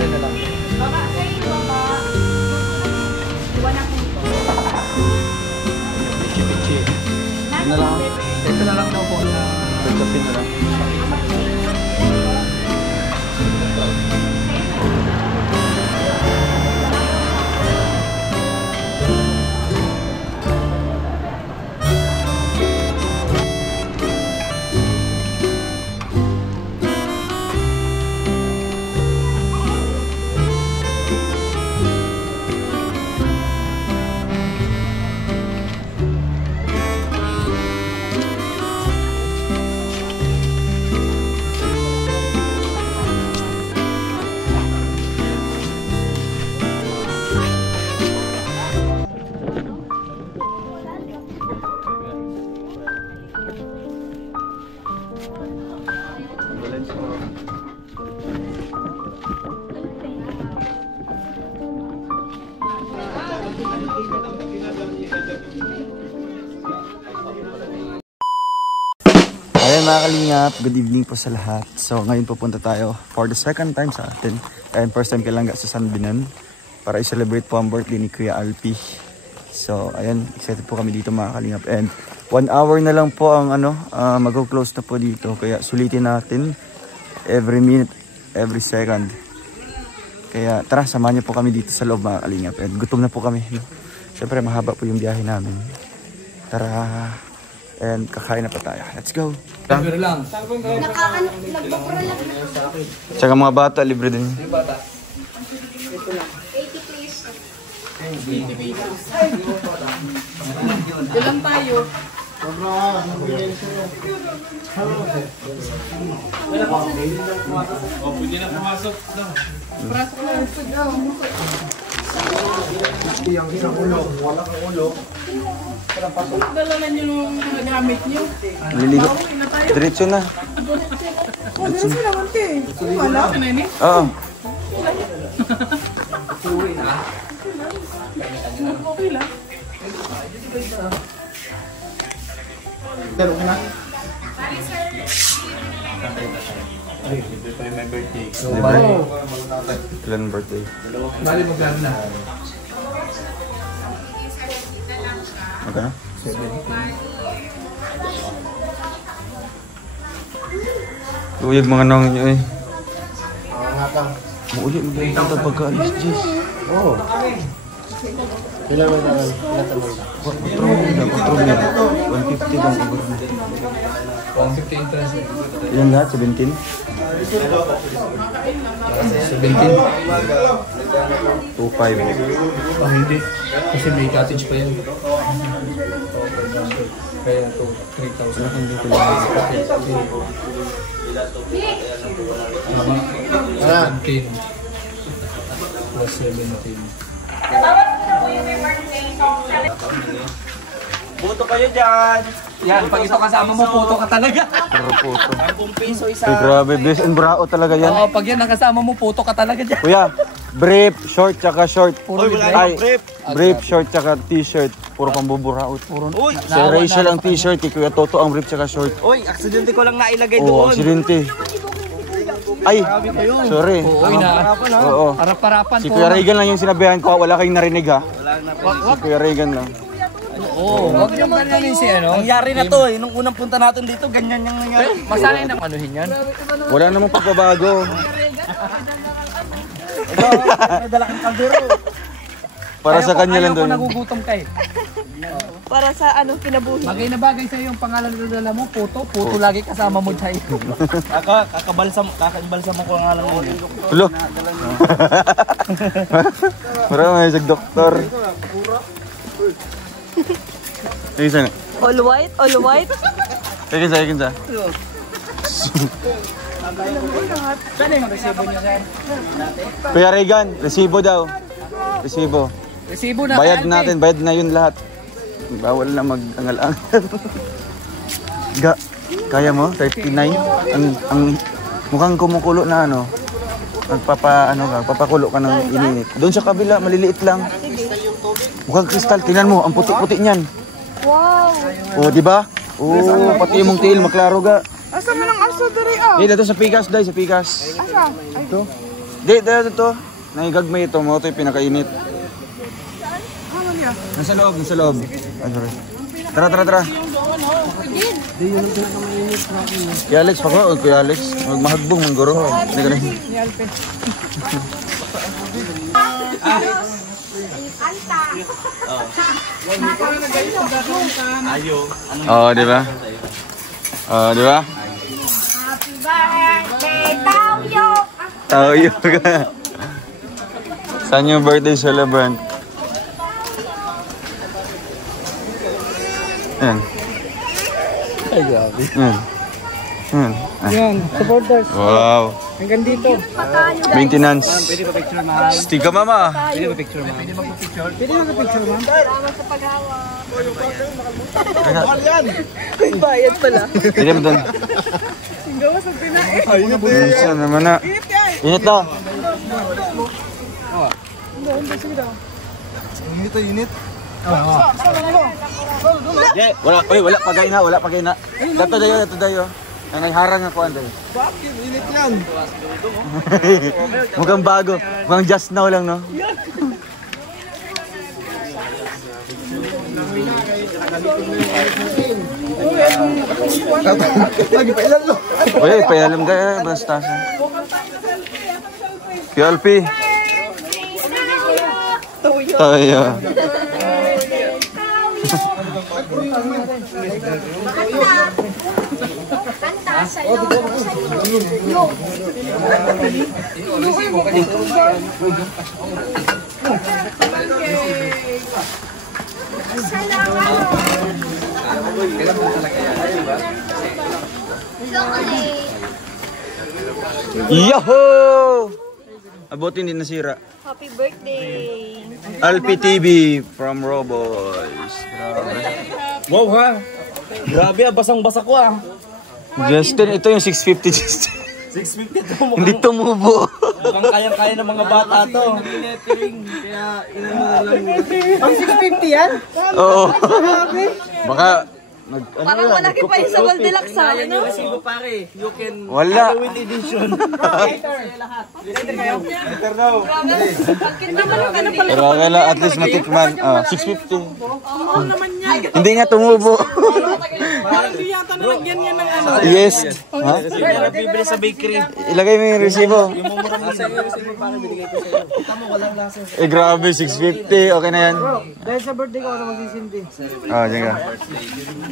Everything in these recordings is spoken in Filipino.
Ano na lang? Baba sa iyo, baba. Iwan na po. Pichi-pichi. Ano na lang? Ito na lang daw po na... Pagkapin na lang. Ayan mga kalingap, good evening po sa lahat. So ngayon pupunta tayo for the second time sa atin. And first time Kalangga sa San Binan para i-celebrate po ang birthday ni Kuya Alpi. So ayan, excited po kami dito mga kalingap. And 1 hour na lang po ang mag-close na po dito. Kaya sulitin natin every minute, every second. Kaya tara, samahan niyo po kami dito sa loob mga kalingap. And gutom na po kami, no? Siyempre mahaba po yung biyahe namin. Tara, and kakain na pa tayo. Let's go! Libre lang. Nagbakura lang. Tsaka mga bata, libre din. Yung bata. 80 please. Ilan tayo? Pwede na pumasok. Yang isang ulo, wala kang ulo. Dalalan yung gamit nyo. Liligo. Diretso na. Ano sila mante? Wala? Oo. Okay lang. Pero na. Libre. Ilan birthday? Bali magkano na? Magkano? 7. Uyag mga nang nyo eh. Ngatang. Maulit mo ba ito pagka-alis, Jess? Oo. Kailan mo na? Kailan tanong na? 4,000. 150 lang ang gawin. 150 interest. Ilan lahat? 17? 17. 2,500. Hindi. Kasi may cottage pa yan. Kaya ito, 3,000. Hindi ko lang. 17. Plus 17. Buto kayo dyan. Yan, pag ito kasama mo, puto ka talaga. Puro puto. 10 piso isa. Ay, grabe, best and brao talaga yan. Oo, pag yan nakasama mo, puto ka talaga dyan. Kuya, brief, short, tsaka short. Puro Wala Ay, yung prep. brief, short, tsaka t-shirt. Puro pambuburaot. Puro. Uy, Si Rachel ang t-shirt, Kuya Toto ang brief, tsaka short. uy, aksidente ko lang nailagay Oo, doon. aksidente. Ay, sorry. Oo, na. Oo. Harap-harapan Si po. Kuya Regan lang yung sinabihan ko, wala kayong narinig ha. Wala na. Si Kuya Regan lang. Oo, wag yung ganyan si ano. Nangyari na to eh. Nung unang punta natin dito, ganyan yung nangyari. Masanay nang anuhin yan. Wala namang pagbabago. Ikaw, may dala kang kaldero. Para sa kanya lang Ayaw ko doon. nagugutom kay. Para sa ano, kinabuhi. Bagay na bagay sa'yo yung pangalan na dala mo, puto. Puto lagi kasama mo tayo. Kakabalsam mo ko nga lang ulit. Hulo. Parang may isang doktor. Sige sana. All white, all white. Sige sa, sige sa. Saan yung resibo niya saan? Kuya Regan, resibo daw. Resibo. Resibo na. Bayad kay natin, bayad na yun lahat. Bawal na mag-angal-angal. Ga, kaya mo? 39? Ang mukhang kumukulo na ano. Papakulo ka ng ininit. Doon sa kabila, maliliit lang. Mukhang kristal. Tingnan mo, ang puti-puti niyan. Wow. O, di ba? Oo, pati mong tiil, maklaro ga. Asa man ang aso diri ah? Eh, dito sa pikas, dahil sa pikas. Asa? Ito. Di, dito. Nangigagmay ito mo. Ito yung pinakainit. Nasa loob, nasa loob. Ay, sorry. Tara. Kuya Alex, pako. Kuya Alex. Magmahagbong, mangguro. Hindi ka na. Oh, di ba? Oh, di ba? Happy birthday, Tauyo! Tauyo ka. Saan yung birthday celebrant? Yan. Ay, grabe. Yan. Yan. Yan, supporters. Wow. Hanggang dito. Maintenance. Pwede ba picture, ma'am? Stick ka, mama. Pwede ba picture, ma'am? Pwede magpa-picture, ma'am? Salamat sa paghawa. Bayad pala. Sige mo doon. Gawas ang pinae. Saan naman na? Init na. Wala pagay na. Dato dayo. Ang harang ako anday. Bakit? Init yan. Mukhang bago. Mukhang just now lang, no? Lagi pa ilan lo. Uy, payalam ka basta. Kialpi. Tayo. Kanta sa'yo. Sa'yo. Yahoo! Abutin din nasira. Happy birthday. Alpi TV from Roboys. Wow ha! Grabe ah, basang-basa ko ah. Justin, ito yung 650 Justin. 650 to mo. Hindi tumubo. Mukhang kayang-kaya ng mga bata to. Ang 650 yan? Oo. Baka Parang malaki pa yung sa Goldilocks sa ano? Resibo pare, you can wala. Halloween edition. Bakit naman ang ganun pala? Pero wala, at least matikman. 650. Hindi nga tumubo. Parang di yata nalagyan yan ng ano. Yes. Ha? Kasi hindi nagbibili sa bakery. Ilagay mo yung resibo. Yung mumurang isa yung resibo pare, binigay ko sa'yo. Tama, walang lasa. Grabe, 650. Okay na yan. Dahil sa birthday ko ako na magsisindi. Oh, dyan ka.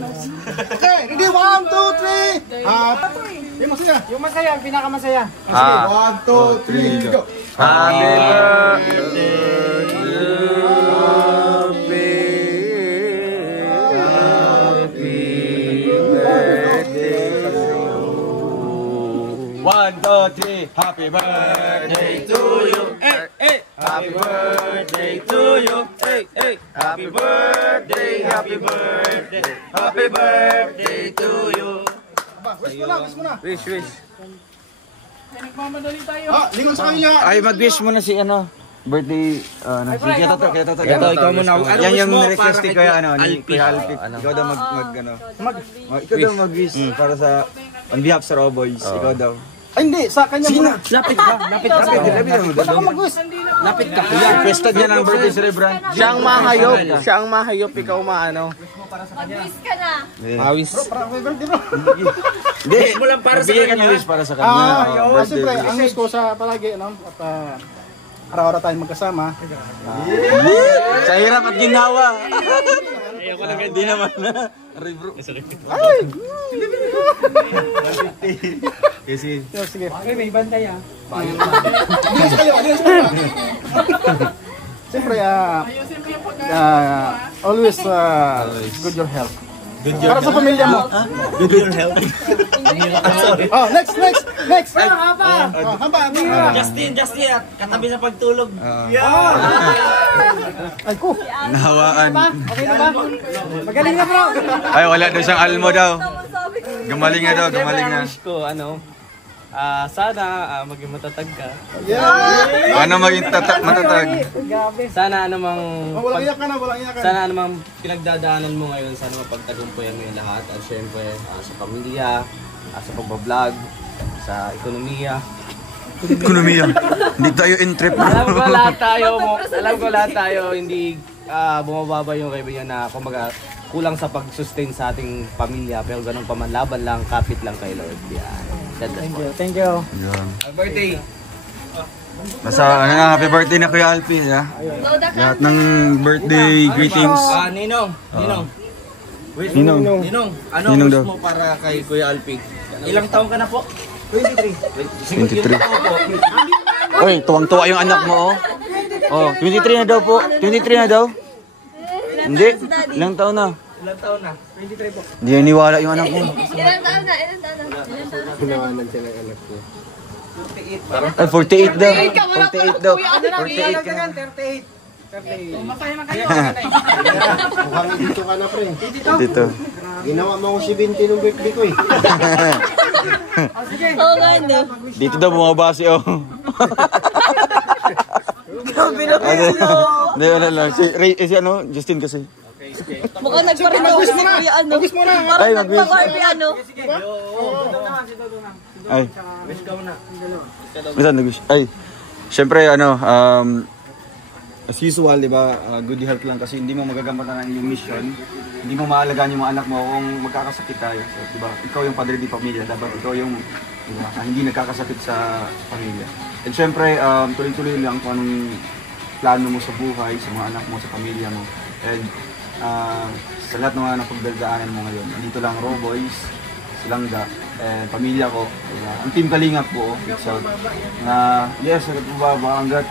Okay, ready? 1, 2, 3. Yung masaya. Yung masaya, ang pinakamasaya. 1, 2, 3, go. Happy birthday. One, two, three. Happy birthday to you. Hey, hey! Happy birthday to you. Hey, hey! Happy birthday, happy birthday, happy birthday to you. Wish mo na. Wish. Nagmamadali tayo. Lingon sa kanya. Ay, mag-wish mo na si ano. Birthday, kaya to. Ito, ikaw muna. Ano Yan wish yung mo request para ni kay Kuya ano, ni Alpi? Kuya Alpi. Ikaw daw ikaw daw mag-wish para sa on behalf sa Roboys. Ikaw daw. Ay, hindi. Sa kanya muna. Lapit ka. Lapit ka. Lapit ka. Requested niya ng birthday celebrant. Siya ang mahayop. Ikaw maano. Mag-wish ka na. Awis. Hindi, mo lang para sa bigyan ka kanya. ng wish para sa kanya. Siyempre, ang wish ko sa palagi, no? At araw-araw tayong magkasama. Sa hirap at ginawa. Hindi naman na. Aray bro. Kasi Sige. Okay, may bantay ah. Siyempre, always good your health. Para sa pamilya mo. Good your health. Oh, next. Haba! Haba. Justin, katabi sa pagtulog. Ay, ko. nahawaan. Okay na ba? Magaling na bro! Ay, wala daw siyang almo daw. Gumaling na daw, gumaling na. Wish ko, sana maging matatag ka. Ano maging matatag? Gabi. Sana anumang Walang iyak ka na. sana anumang pinagdadaanan mo ngayon, sana mapagtagumpayan mo yung lahat. At syempre, sa pamilya, sa pagbablog, sa ekonomiya. Ekonomiya. Hindi tayo in-trip. Alam ko lahat tayo hindi bumababa yung revenue na kumbaga kulang sa pag-sustain sa ating pamilya, pero ganun pa man, laban lang, kapit lang kay Lord. Yan. Thank you. Yan. Birthday! Basta, happy birthday na Kuya Alpi. Ha? Lahat ng birthday greetings. Ninong. Ninong. Ano Ninong wish daw. mo para kay Kuya Alpi? Ilang taon ka na po? 23. Uy, tuwang-tuwa yung anak mo, oh. Oh, 23 na daw po. 23 na daw. Hindi. Ilang taon na? Ilang taon na? 23 po. Hindi naniwala yung anak mo. Ilan taon na? Hinawanan siya ng anak ko. Ay, 48 daw. 48 daw. 48 ka na. 38. Mukhang dito ka na, pre. Dito. Ginawa mo ako 70 nung birthday ko eh. Oo nga, no? Dito daw bumabase, oh. Hindi, wala lang. Si ano, Justin kasi. Mukhang nagpa-renew si Kuya ano. Ay, Parang mag-wish. nagpa-Barbie ano. Ay, Wish ka muna. minsan nag-wish. Ay, syempre, ano, as usual, di ba, good health lang kasi hindi mo magagampanan ang iyong mission. Hindi mo maalagaan yung mga anak mo kung magkakasakit tayo. So, di ba, ikaw yung padre di pamilya. Dapat ikaw yung hindi nagkakasakit sa pamilya. And syempre, tuloy-tuloy lang kung anong plano mo sa buhay, sa mga anak mo, sa pamilya mo. And sa lahat ng mga napagdaldaanan mo ngayon, nandito lang Raw Boys, Silangga, and pamilya ko. Ang Team Kalingap po, itself, na yes, hanggat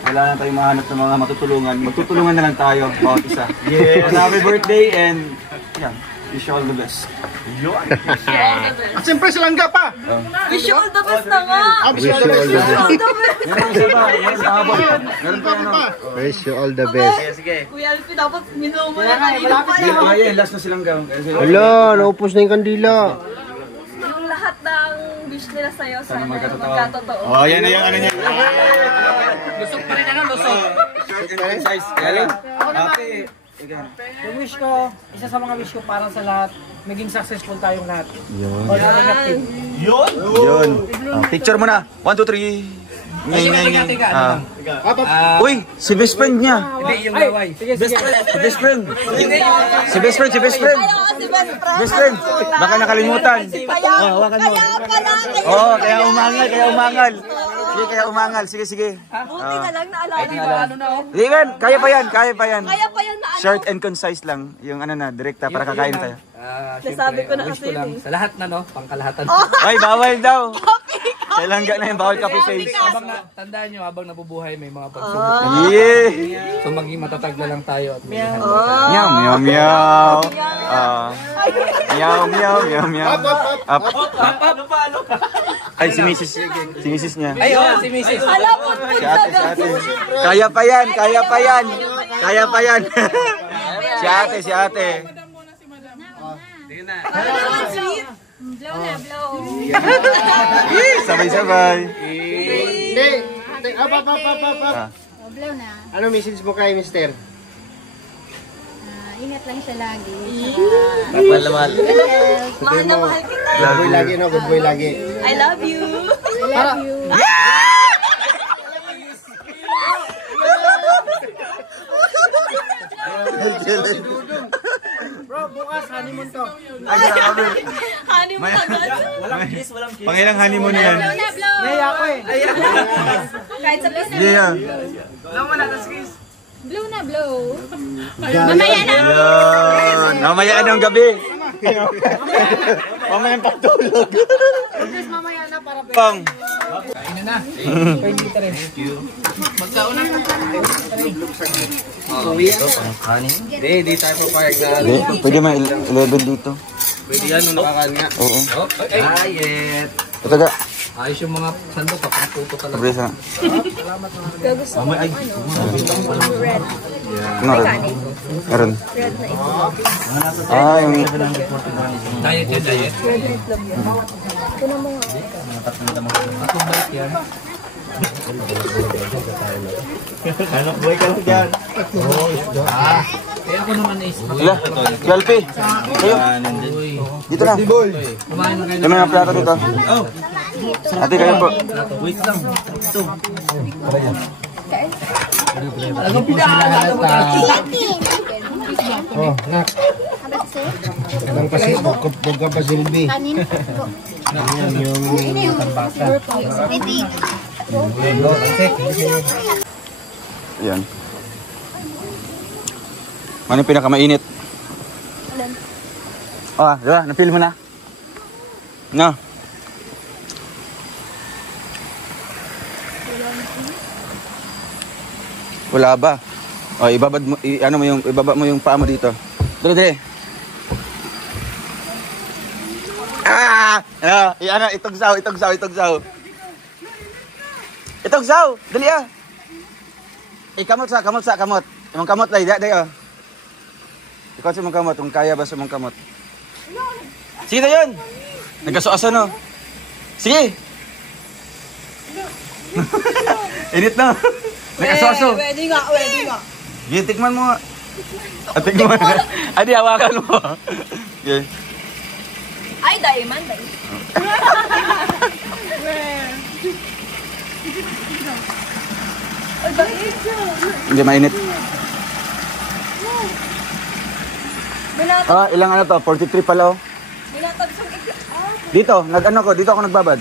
wala na tayong mahanap ng mga matutulungan, magtutulungan na lang tayo, bawat isa. Yes! And happy birthday and yeah, wish you all the best. At siyempre silangga pa! Wish you all the best na nga! Wish you all the best. Meron isa pa, meron pa habol. Meron pa ano. Wish you all the best. Sige. Kuya Alfie, dapat minumo na kanina pa yun. Ayan, last na silang gawin. Hala, naupos na yung kandila. Yung lahat ng wish nila sa'yo, sana magkatotoo. magkatotoo. Oh, yan na yung ano niya. Lusog pa rin ano, lusog. Short and concise. Kaya happy. Yung wish ko, isa sa mga wish ko para sa lahat, maging successful tayong lahat. Yun. Yun. Picture mo na. 1, 2, 3. Uy, si best friend niya. Hindi, yung laway. Sige, sige. Si best friend. Si best friend, si best friend. Ayaw kasi best friend. Best friend. Baka nakalimutan. Kaya, hawakan mo. kaya pala. Oh, kaya umangal, kaya umangal. Sige, kaya umangal. Sige, sige. Buti na lang naalala. Ano na oh? Sige, man. Kaya pa yan, kaya pa yan. Kaya pa yan na ano. Short and concise lang. Yung ano na, direkta para kakain tayo. Nasabi ko na wish kasi ko lang yun eh. sa lahat na no, pangkalahatan. Ay, bawal daw. Kailan ka na yung bawal copy paste. Habang tandaan nyo, habang nabubuhay may mga pagsubok. Yeah. So maging matatag na lang tayo at maging Meow, meow, meow. Meow, meow, meow, meow. Up. Ay, si Mrs. Si Mrs. niya. Ay, oh, si Mrs. Hala po, Si ate, si ate. Kaya pa yan, kaya pa yan. Kaya pa yan. Si ate, si ate. blow na, blow. Sabay-sabay. Hindi. Up. Blow na. Ano message mo kay mister? Ingat lang siya lagi. Mahal na mahal. Mahal na mahal kita. Good boy lagi, no? Good boy lagi. I love you. I love you. Bro, bukas honeymoon to. Honeymoon agad. Pangilang honeymoon yan. Blow na, blow. Naya ako eh. Kahit sa business. Hindi yan. Blow na, blow. Mamaya na. Yan. Mamaya anong gabi. Mamaya ang pagtulog. Mamaya na para Pang. Kainin na. Pwede ka rin. Magkauna ka. Hindi, di tayo papayag na. Hindi, pwede may 11 dito. Pwede yan, nung nakakaan nga. Oo. Ayet. Ito ga. Ayos yung mga sandok, papaputo talaga. Sabrisa. Gusto ko ano, red. Ano rin? Meron. Red na itlog. Ah, yung... Diet yan, diet. Red na itlog yan. Kuno mo nga. Atong balik yan. Anak boy ka lang dyan. Kaya ako naman is. Ila, si Alpi. Kayo. Dito na. Kumain na kayo. Yung mga plato dito. Oh, Ate, kayo po. Wait lang. Ito. Oh, nak. Kadang kasi buka pa silbi. Kanin. Yan yung tambaka. Ayan. Ano yung pinakamainit? Ah, diba? Napil mo na? No. Wala ba? O, ibabad mo, ano mo yung, ibaba mo yung paa mo dito. Dali, dali. Ah! Ano? Ano? Itugsaw, itugsaw, itugsaw. Itugsaw! Dali ah! Kamot sa, kamot sa, kamot. Yung kamot lang, day oh. Ikaw sa mong kamot, kung kaya ba sa mong kamot. Sige na yun! Nagkasuaso no? Sige! Init na! Nagkasuaso! Pwede nga, pwede nga. Sige, tikman mo nga. Tikman mo. Adi, hawakan mo. Okay. Ay, daiman, dai. Hindi mainit. Ah, ilang ano to? 43 pala oh. Dito, nag-ano ko, dito ako nagbabad.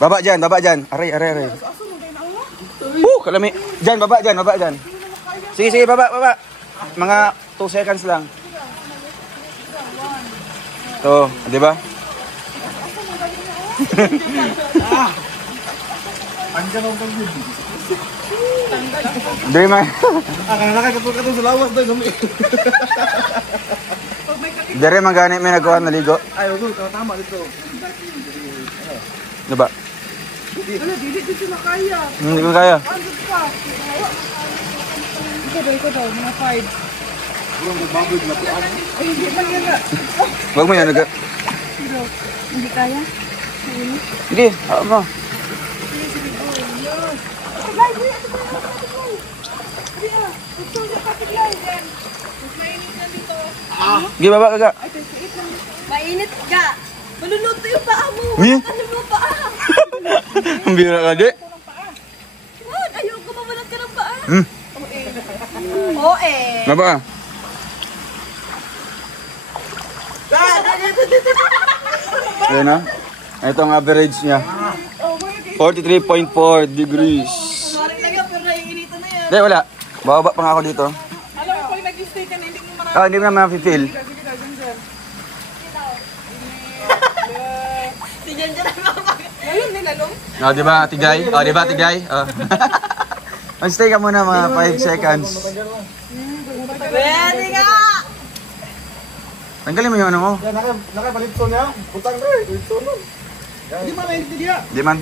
Baba dyan, baba dyan. Aray, aray, aray. Kalami. Dyan, baba dyan, baba dyan. Sige, sige, baba, baba. Mga 2 seconds lang. To, di ba? Dari man. Kaya nakakatulog sa lawas doon. Dari man gani may nagawa naligo. Ay, okay, tama dito. Diba? Ano, dili dito na kaya. Hindi ko kaya. Ano pa? Ikaw daw, mga 5. Ay, hindi man yan na. Wag mo yan, naga. Hindi kaya? Sige, mo. Sige, baba kaga. Mainit ka. Maluluto yung paa mo. Eh? Ano mo paa? Ang bira ka, di. Wag, ayoko mamalat ka ng paa. Hmm. Oo eh. Baba. Ayan na. Ito ang average niya. 43.4 degrees. Sorry lang yan, pero naiinitan na yan. Hindi, wala. Bababa pa nga ako dito. Alam mo, pag nag-stay ka na, hindi mo marami. Ah, hindi mo na ma-feel. Si Jan Jan ang mga Ngayon, nilalong. Oh, di ba, Tigay? Oh, di ba, Tigay? Oh. Mag-stay ka muna mga 5 seconds. Pwede nga! Tanggalin mo yung ano mo. Nakapalit to niya. Putang na eh. Hindi man nainit niya. Di man.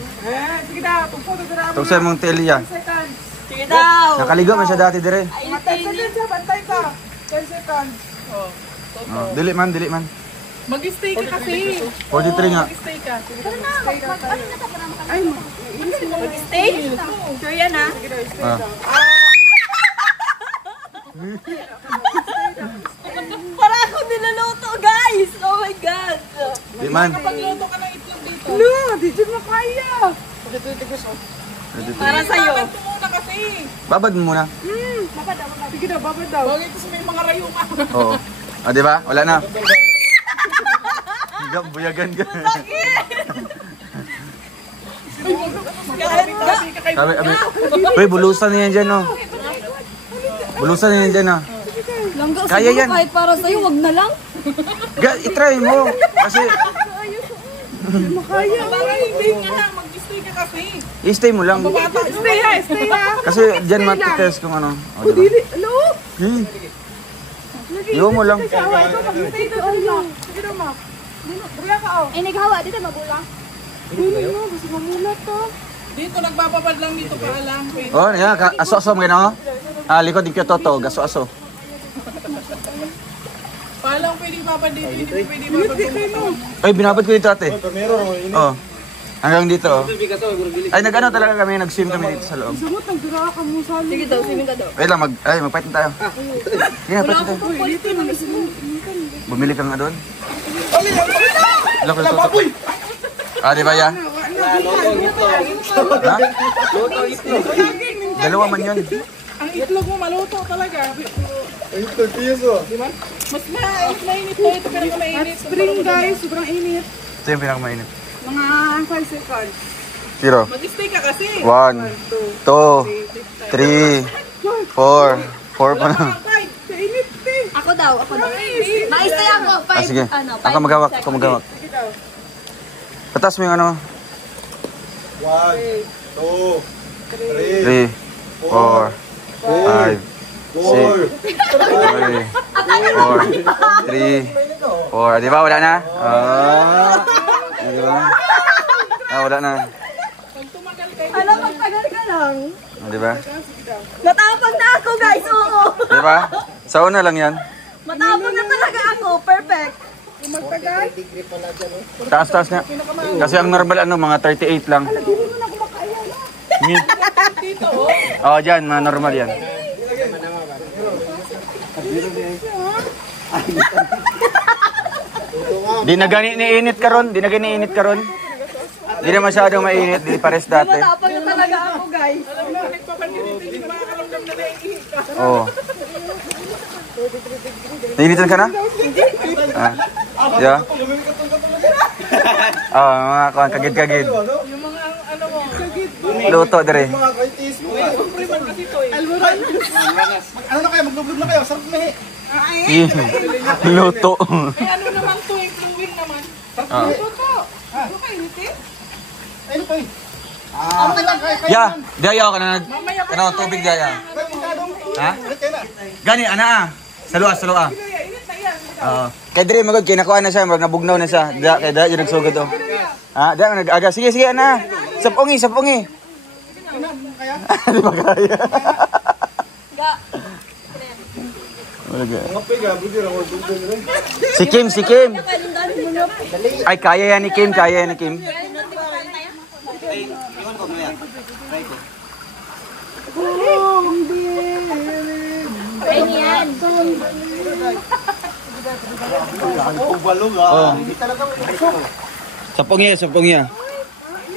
Sige na, pagpunta sa namin. Tugsa mong telya. Second. Sige daw! Nakaligo man siya dati dire. Bantay siya, bantay ka. 10 seconds. Oh, dili man, dili man. Mag-stay ka kasi. 43 nga. Mag-stay ka. Mag-stay? Sure yan ha? Ah. Para ako niluluto guys! Oh my God! Di man. Pagluto ka ng itlog dito. No, di dyan makaya. Para sa'yo. Babad ko muna kasi. Babad mo muna. Sige daw, babad daw. Bagay kasi may mga rayuma. Oo. Ah, di ba? Wala na. Buyagan ka. Sabi, uy, bulusan na yan dyan, oh. Bulusan na yan dyan, oh. Langga, Kaya siguro yan. kahit para sa'yo, wag na lang. I-try mo. Kasi, Makaya. Parang hindi nga lang, mag-stay ka kasi. i-stay mo lang. Stay ha, stay ha. Kasi dyan matitest kung ano. O, diba? Dili, ano? Iwan mo lang. Sawa, ito mag-stay ka dito. Sige daw, ma. Buya ka, oh. Ay, naghawa, dito magulang. Dili mo, gusto mamulat to. Dito, nagbababad lang dito pa alam. Oh, yan. Aso-aso mo gano'n. Ah, likod din kyo toto. Gaso-aso. Palang pwedeng babad dito, hindi pwedeng babad dito. Ay, binabad ko dito ate. Oh. Hanggang dito. Oh. Ay, nag-ano talaga kami. Nag-swim kami dito sa loob. Sumot, nagdura ka mo sa Sige daw, siminta daw. Wait lang, mag-fight na tayo. Yeah, fight na tayo. dito. Bumili ka nga doon. Loko, luto. Ah, di ba yan? Ha? Dalawa man yun. Ang itlog mo maluto talaga. Mas mainit po ito pero mainit. Spring guys, sobrang init. Ito yung pinakamainit. Mga 5 seconds. Zero. Mag-stay ka kasi. 1, 2, 3, 4. 4 pa na. Ako daw. Maistay ako. Ah, sige. Ako magawak. Patas mo yung ano. 3, 4, 5, 6, 3, 4. Di ba? Wala na? Di ba? Wala na. Alam, magtagal ka lang. Di ba? Matapang na ako, guys. Oo. Di ba? Sa una lang yan. Matapang na talaga ako. Perfect. Taas nga. Kasi ang normal mga 38 lang. Oh, dyan. Mga normal yan. Di na gani ni init karon. Di na masyadong mainit. Di pares dati. Matapang na talaga ako, guys. Oo. Nainitan ka na? Yeah. Mga kagid-kagid. Yung mga ano mo, sagid. Luto dire. Ano na kayo? Maglublog na kayo. Sarap na Luto. Eh ano naman to, including naman. Luto to. Ano kayo, Niti? Ano pa eh? Ya, dayaw ka na. Ano tubig daya? Ha? Gani ana. Salua. Oo. Kay dire magod kay nakuha na siya, mag nabugnaw na siya. Kay da yung nagsugod oh. Ha, da nag-aga. Sige ana. Sapungi. Di ba kaya? Si Kim. Ay, kaya yan ni Kim. Ay, niyan. Oh. Sapong ya.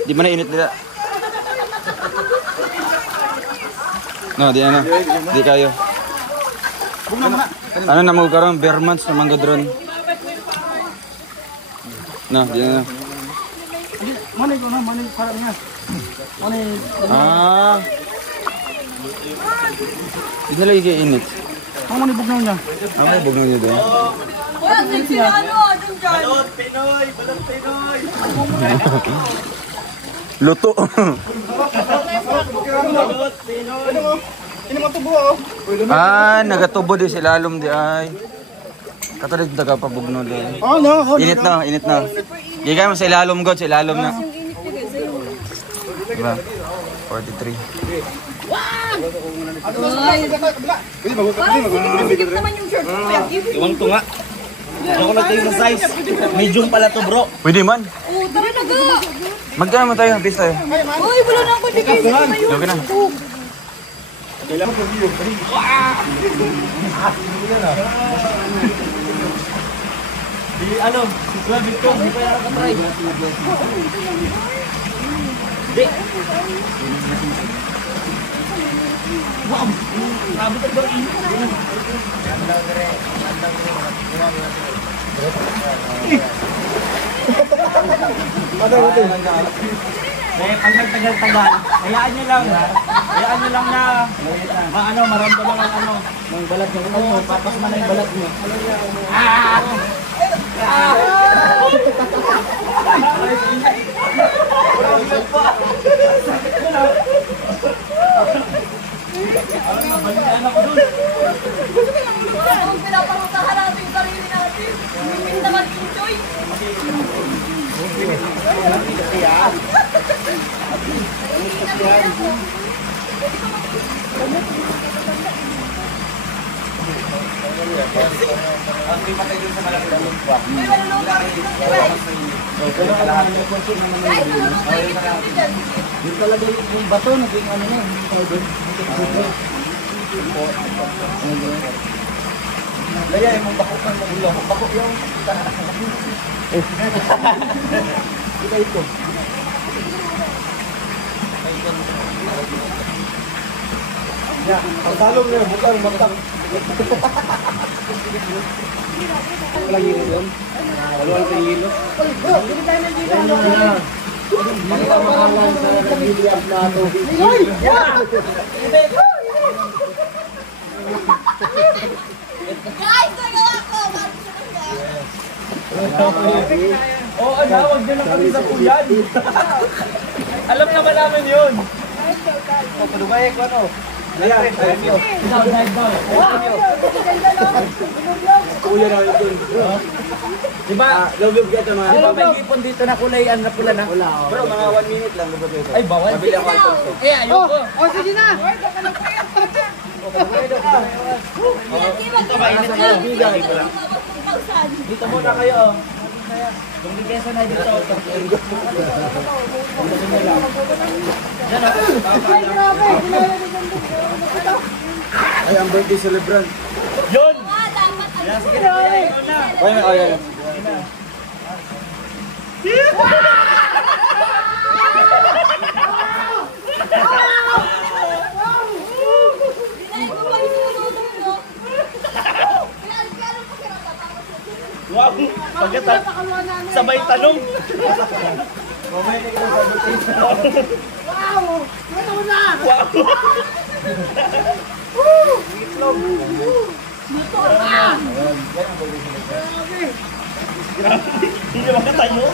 Di mana init nila? No, di ano. Di kayo. Ano na mo karon? Bare months na manggodron. No, di ano. Manay parang nga. Ah. Di na lagi kayo init. Ang manay bugnaw niya. Okay, bugnaw niyo doon. Wala, sila ano, dun dyan. Balot Pinoy! Luto. Ini mo tubo oh. Nagatubo di sa ilalom di ay. Katulad daga pabugno di. Oh no. Init na. Gigay mo sa ilalom god, sa ilalom na. Diba? 43. Parang sikip naman yung shirt ko. Iwang to nga. Ako nagtayo sa size. Medium pala to bro. Pwede man. Oo, tara na ga. Magkano mo tayo? Bis tayo. Uy, wala na ako. Hindi kayo tayo. Okay na. Ano? Si Flavio to. Hindi pa yan nakatry. Wow! Sabi ka ba pag nagtagal-tagal, hayaan nyo lang na maramdaman ang balat nyo. Papas man ang balat nyo. Kung pinapangutahan natin yung sarili natin, hindi naman enjoy. Yung talaga yung bato, naging ano na. Laya yung bako pa ng ulo. Bako yung... Ika ito. Ya, pagsalong na bukang magtang. Walang hilo yun. Walang hilo. Hindi tayo nandito. Pagkamahalan sa nag-billiard na ito. Guys, nagawa ko! Oo, wag nyo lang kami sa puyan. Alam naman namin yun. Padugay ko ano. Laya, Dive daw. kuya na yun. Diba? Love ka mga. Diba may hipon dito na kulayan na pula na? Bro, mga 1 minute lang lubog ito. Ay, bawal. Nabili ako ito. Eh, ayoko. Sige na! Dito muna kayo. Kung di kesa na dito. Ay, ang birthday celebrant. Yun! Ay. Wow! Pagkatap, sabay tanong. Mamaya na kita sa birthday. Hindi ba katayo?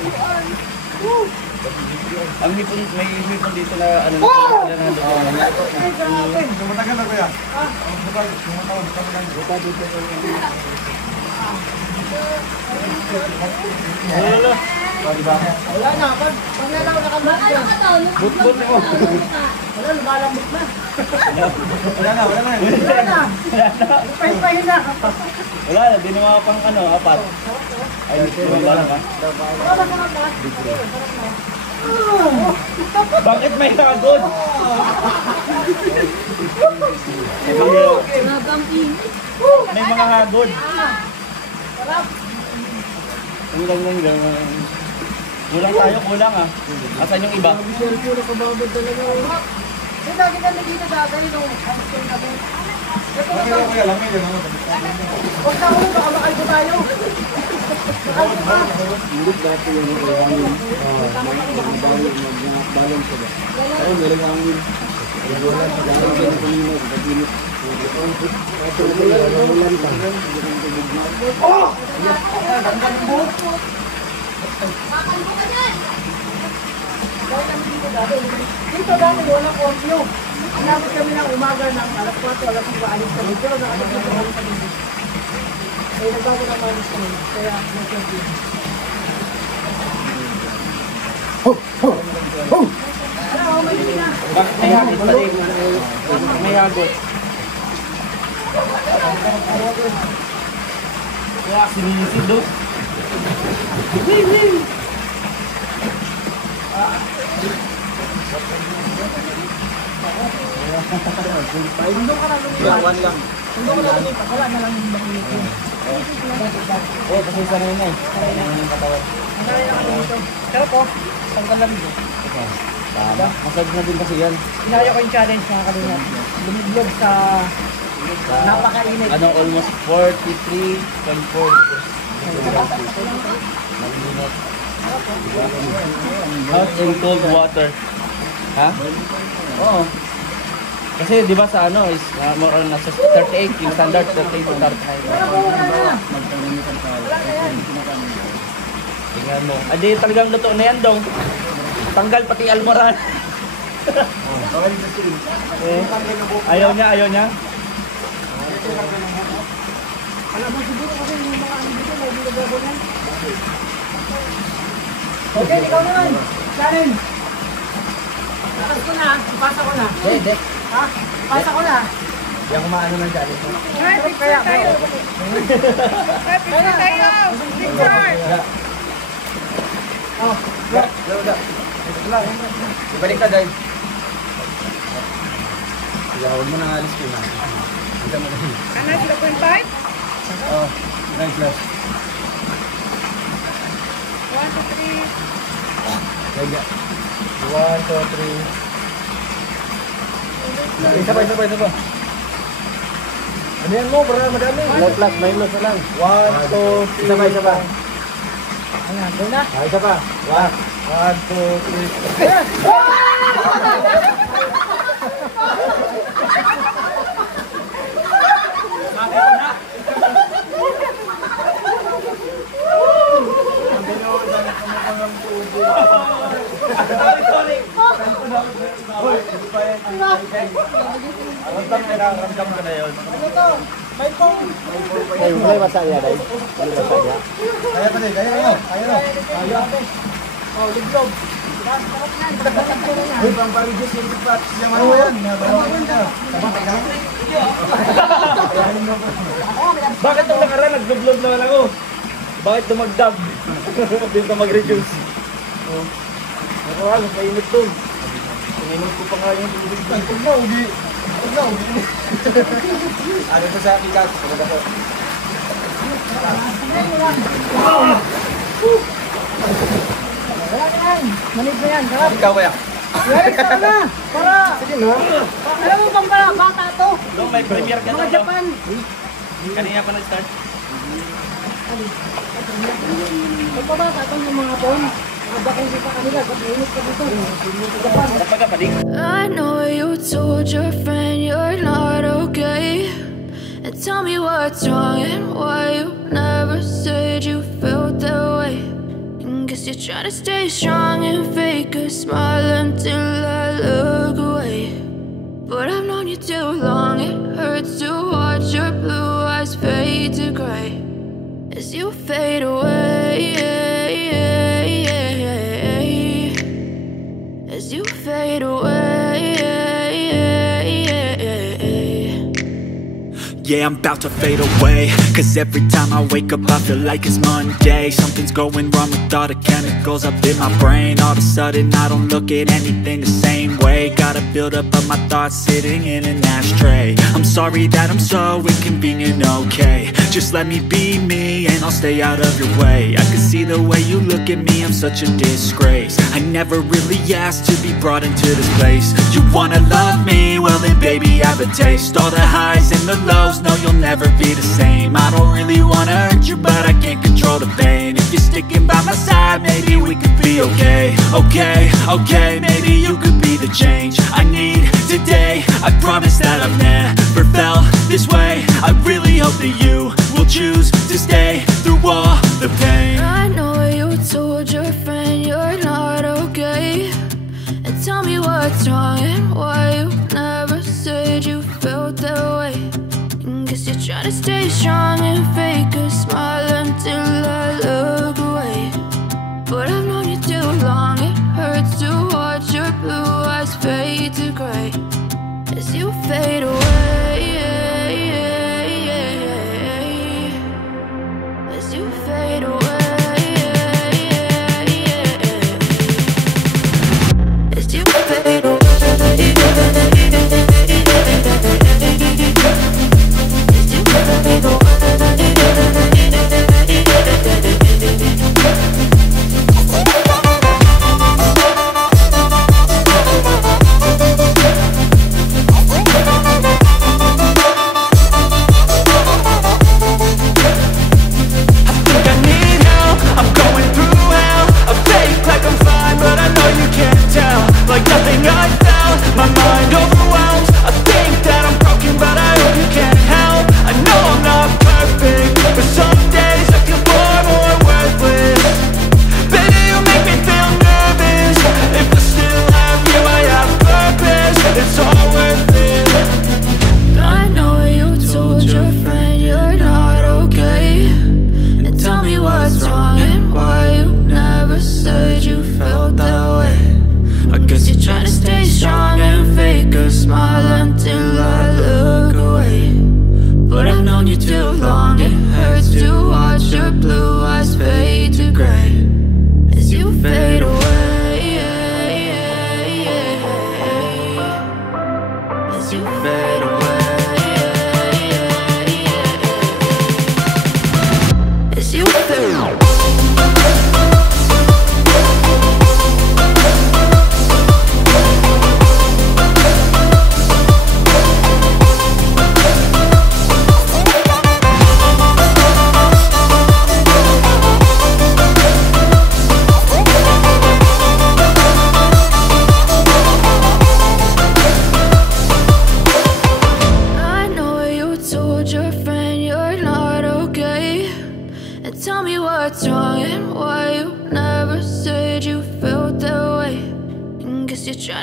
Ang hipon, may hipon dito na ano na Tumatagal na kuya. Wala na, pag nalaw na kami dyan. Butbut mo. Wala, lumalambot na. Wala na. Wala na. Pahin na. Wala na, di naman pang ano, apat. Ay, wala lang ka. Bakit may hagod? May mga hagod. Kulang tayo, kulang ah. Asan yung iba? Lagi kami dito dati nung hamstring kami. Kuya, lamig yan. Huwag na ulo, baka makalbo tayo. Dito dati walang audio. Inabot kami ng umaga ng alas 4, alas 5, alis kami. Pero nakabot na kami kami dito. Eh, nagbago ng malis kami. Kaya, nag-audio. Bakit may hagod pa rin? May hagod. Kaya sinisid doon. One lang. Oo, kasi sanay na eh. Pero po, tanggal lang dito. Tama. Masag na din kasi yan. Inaya ko yung challenge mga kalunod. Lumiblog sa napakainit. Ano, almost 43.4. Hot and cold water. Ha? Oo. Kasi di ba sa ano is more on nasa 38 yung standard 38 to 39. Tingnan mo. Adi talagang luto na yan dong. Tanggal pati almoran. Eh, ayaw niya. Okay, ikaw naman. Challenge. Lakas ko na. Ipasa ko na. Hindi. Ha? Ipasa ko na. Hindi ako maano ng challenge mo. Kaya tayo. Kaya tayo. Picture. Oh, ibalik ka guys. Huwag mo nang alis ko na. Ano, 0.5? Oh, right left. 1, 2, 3. Like that. 1, 2, 3. Isa pa. Ano yan mo, para madami. Left left, minus na lang. 1, 2, 3. Isa pa. Ayan, doon na. Isa pa. 1, 2, 3. Ramdam ko na yun. Ano to? May phone. May masaya dahil. Kaya pa din, kaya mo. Oh, liglog. Uy, pampaligis yung tipat. Ano yan? Bakit itong nakaraan nag-vlog naman ako? Bakit dumagdab? Hindi ka mag-reduce. Ako halos, mainit doon. Ininom ko pa nga yung tubig. Huwag na, ugi. Ano pa sa akin, Kat? Wala na yan. Manig na yan. Sarap. Ikaw kaya? Yes, sana. Para. Sige na. Alam mo bang para bata to? Long, may premiere ka Mga to, Japan. Kanina pa nag-start. Pag pabata to yung mga phone. Nakabakong sa kanila. Ba't mainit ka dito? Japan. I know you told your friend you're not okay, and tell me what's wrong and why you never said you felt that way. And guess you're trying to stay strong and fake a smile until I look away. But I've known you too long, it hurts to watch your blue eyes fade to gray as you fade away. As you fade away. Yeah, I'm about to fade away, cause every time I wake up I feel like it's Monday. Something's going wrong with all the chemicals up in my brain. All of a sudden I don't look at anything the same way. Gotta build up of my thoughts sitting in an ashtray. I'm sorry that I'm so inconvenient, okay. Just let me be me and I'll stay out of your way. I can see the way you look at me, I'm such a disgrace. I never really asked to be brought into this place. You wanna love me? Well then baby I have a taste. All the highs and the lows, no you'll never be the same. I don't really wanna hurt you but I can't control the pain. If you're sticking by my side, maybe we could be okay. Okay, maybe you could be the change I need today. I promise that I've never felt this way. I really hope that you will choose to stay through all the pain. I know you told your friend you're not okay, and tell me what's wrong and why you never said you felt that way. And guess you're trying to stay strong and fake a smile until I look away. But I've known you too long, it hurts to watch your blue eyes fade to gray as you fade away. As you fade away. As you fade away. Like nothing I felt, my mind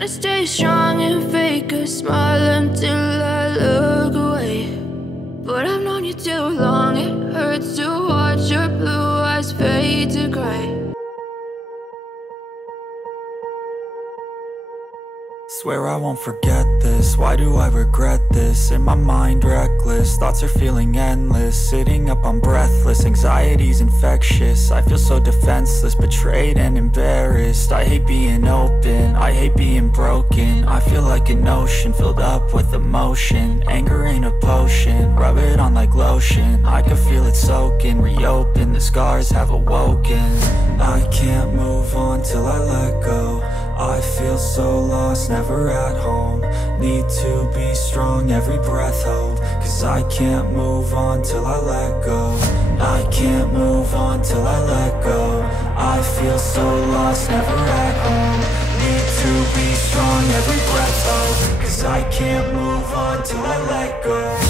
Trying to stay strong and fake a smile until I look away. But I've known you too long, it hurts to watch your blue eyes fade to gray. Swear I won't forget this, why do I regret this? In my mind reckless, thoughts are feeling endless. Sitting up I'm breathless, anxiety's infectious. I feel so defenseless, betrayed and embarrassed. I hate being open, I hate being broken. I feel like an ocean filled up with emotion. Anger ain't a potion, rub it on like lotion. I can feel it soaking, reopen, the scars have awoken. I can't move on till I let go. I feel so lost, never at home. Need to be strong, every breath hold. Cause I can't move on till I let go. I can't move on till I let go. I feel so lost, never at home. Need to be strong, every breath hold. Cause I can't move on till I let go.